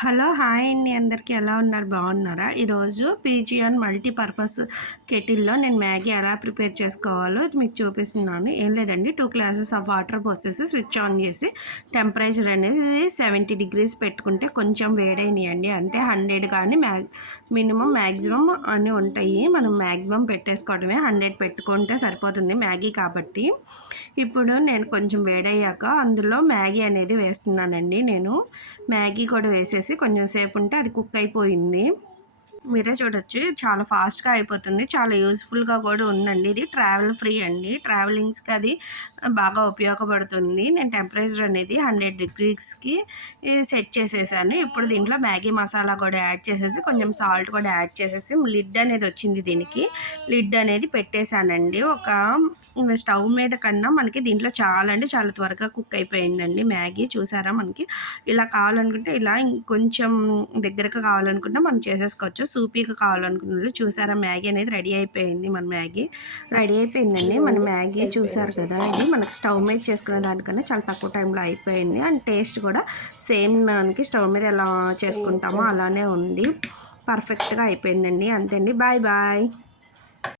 Hello hi అండి, అందరికీ ఎలా ఉన్నారు? బాగున్నారా? ఈరోజు పీజియన్ మల్టీపర్పస్ కెటిల్లో నేను మ్యాగీ ఎలా ప్రిపేర్ చేసుకోవాలో మీకు చూపిస్తున్నాను. ఏం లేదండి, 2 గ్లాసెస్ ఆఫ్ వాటర్ పోసేసి స్విచ్ ఆన్ చేసి టెంపరేచర్ అనేది 70 డిగ్రీస్ పెట్టుకుంటే కొంచెం వేడైనాయండి. అంతే 100 కానీ మినిమం మ్యాక్సిమం అన్నీ ఉంటాయి. మనం మ్యాక్సిమం పెట్టేసుకోవడమే. 100 పెట్టుకుంటే సరిపోతుంది మ్యాగీ కాబట్టి. ఇప్పుడు నేను కొంచెం వేడయ్యాక అందులో మ్యాగీ అనేది వేస్తున్నానండి. నేను మ్యాగీ కూడా వేసేసి కొంచెం సేపు ఉంటే అది కుక్ అయిపోయింది. మీరే చూడొచ్చు, చాలా ఫాస్ట్‌గా అయిపోతుంది. చాలా యూజ్‌ఫుల్‌గా కూడా ఉందండి. ఇది ట్రావెల్ ఫ్రీ అండి. ట్రావెలింగ్స్‌కి అది బాగా ఉపయోగపడుతుంది. నేను టెంపరేచర్ అనేది 100 డిగ్రీస్‌కి సెట్ చేసేసాను. ఇప్పుడు దీంట్లో మ్యాగీ మసాలా కూడా యాడ్ చేసేసి కొంచెం సాల్ట్ కూడా యాడ్ చేసేసి లిడ్ అనేది వచ్చింది దీనికి. లిడ్ అనేది పెట్టేశానండి. స్టవ్ మీద కన్నా మనకి దీంట్లో చాలా అంటే చాలా త్వరగా కుక్ అయిపోయిందండి మ్యాగీ. చూసారా? మనకి ఇలా కావాలనుకుంటే ఇలా ఇంకొంచెం దగ్గరగా కావాలనుకుంటే మనం చేసేసుకోవచ్చు. సూపీగా కావాలనుకున్నట్లు. చూసారా? మ్యాగీ అనేది రెడీ అయిపోయింది. మన మ్యాగీ రెడీ అయిపోయిందండి. మన మ్యాగీ చూసారు కదా! ఇది మనకి స్టవ్ మీద చేసుకునే దానికన్నా చాలా తక్కువ టైంలో అయిపోయింది. అండ్ టేస్ట్ కూడా సేమ్ మనకి స్టవ్ మీద ఎలా చేసుకుంటామో అలానే ఉంది. పర్ఫెక్ట్‌గా అయిపోయిందండి. అంతే అండి. Bye bye.